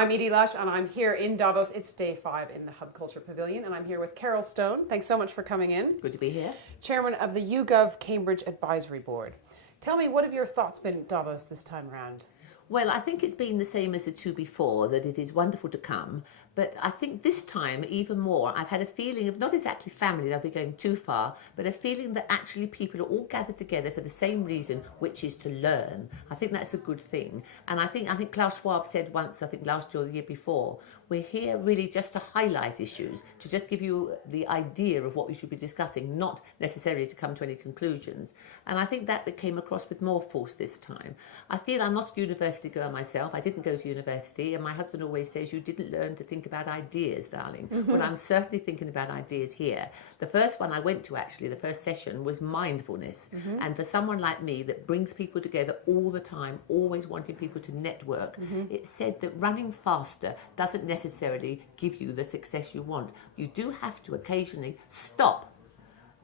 I'm Edie Lush, and I'm here in Davos. It's day 5 in the Hub Culture Pavilion, and I'm here with Carole Stone. Thanks so much for coming in. Good to be here. Chairman of the YouGov Cambridge Advisory Board. Tell me, what have your thoughts been at Davos this time around? Well, I think it's been the same as the two before, that it is wonderful to come. But I think this time, even more, I've had a feeling of not exactly family, they'll be going too far, but a feeling that actually people are all gathered together for the same reason, which is to learn. I think that's a good thing. And I think Klaus Schwab said once, I think last year or the year before, we're here really just to highlight issues, to just give you the idea of what we should be discussing, not necessarily to come to any conclusions. And I think that came across with more force this time. I feel I'm not a university girl myself. I didn't go to university, and my husband always says, you didn't learn to think about ideas, darling. Well, I'm certainly thinking about ideas here. The first one I went to, actually, the first session, was mindfulness. And for someone like me that brings people together all the time, always wanting people to network, it said that running faster doesn't necessarily give you the success you want. You do have to occasionally stop.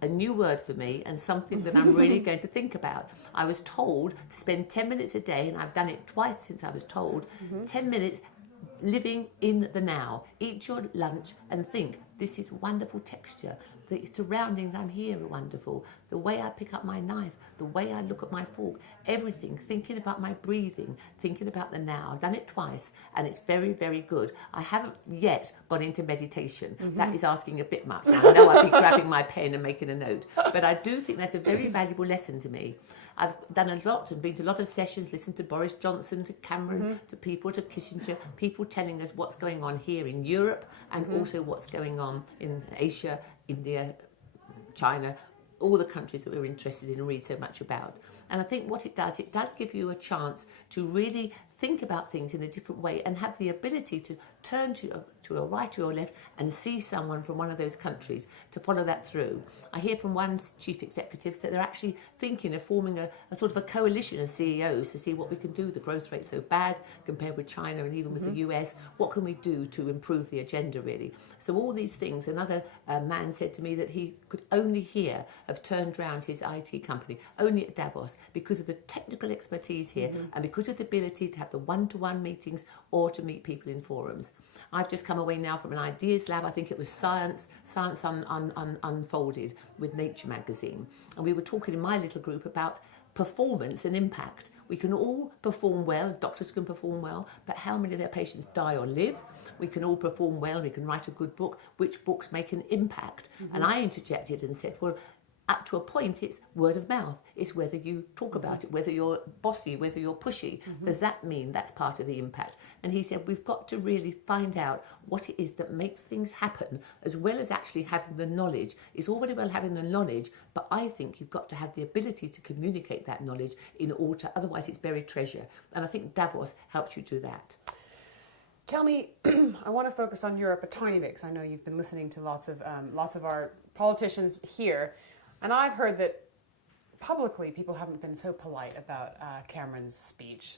A new word for me, and something that I'm really going to think about. I was told to spend 10 minutes a day, and I've done it twice since I was told, 10 minutes living in the now. Eat your lunch and think, this is wonderful texture. The surroundings I'm here are wonderful. The way I pick up my knife, the way I look at my fork, everything, thinking about my breathing, thinking about the now. I've done it twice, and it's very, very good. I haven't yet gone into meditation. That is asking a bit much. I know I'll be grabbing my pen and making a note, but I do think that's a very valuable lesson to me. I've done a lot and been to a lot of sessions, listened to Boris Johnson, to Cameron, to people, to Kissinger, people telling us what's going on here in Europe and also what's going on in Asia, India, China, all the countries that we're interested in and read so much about. And I think what it does give you a chance to really think about things in a different way and have the ability to turn to your right or your left and see someone from one of those countries to follow that through. I hear from one chief executive that they're actually thinking of forming a sort of a coalition of CEOs to see what we can do. The growth rate's so bad compared with China and even with the US. What can we do to improve the agenda, really? So all these things. Another man said to me that he could only hear have turned around his IT company only at Davos because of the technical expertise here and because of the ability to have the one-to-one meetings or to meet people in forums. I've just come away now from an ideas lab. I think it was Science Unfolded with Nature magazine. And we were talking in my little group about performance and impact. We can all perform well, doctors can perform well, but how many of their patients die or live? We can all perform well, we can write a good book. Which books make an impact? And I interjected and said, well, up to a point, it's word of mouth. It's whether you talk about it, whether you're bossy, whether you're pushy. Does that mean that's part of the impact? And he said, we've got to really find out what it is that makes things happen, as well as actually having the knowledge. It's all very well having the knowledge, but I think you've got to have the ability to communicate that knowledge in order, otherwise it's buried treasure. And I think Davos helps you do that. Tell me, I want to focus on Europe a tiny bit, because I know you've been listening to lots of our politicians here. And I've heard that publicly people haven't been so polite about Cameron's speech.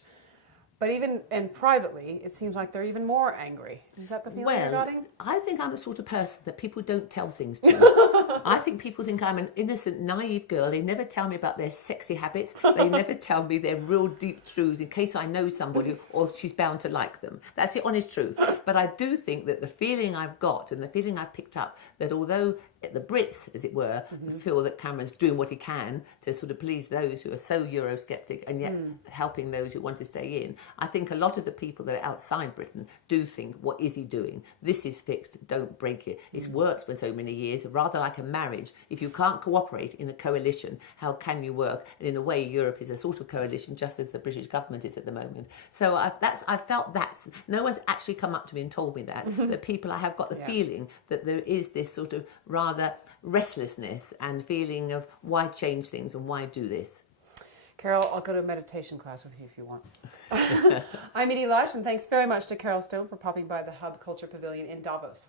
But even, and privately, it seems like they're even more angry. Is that the feeling you're getting? I think I'm the sort of person that people don't tell things to. I think people think I'm an innocent, naive girl. They never tell me about their sexy habits. They never tell me their real deep truths in case I know somebody or she's bound to like them. That's the honest truth. But I do think that the feeling I've got and the feeling I've picked up, that although the Brits, as it were, feel that Cameron's doing what he can to sort of please those who are so Eurosceptic and yet helping those who want to stay in. I think a lot of the people that are outside Britain do think, what is he doing? This is fixed, don't break it. It's worked for so many years, rather like a marriage. If you can't cooperate in a coalition, how can you work? And in a way, Europe is a sort of coalition, just as the British government is at the moment. So I felt that's, no one's actually come up to me and told me that, that people, I have got the feeling that there is this sort of rather restlessness and feeling of why change things and why do this. Carole, I'll go to a meditation class with you if you want. I'm Edie Lush, and thanks very much to Carole Stone for popping by the Hub Culture Pavilion in Davos.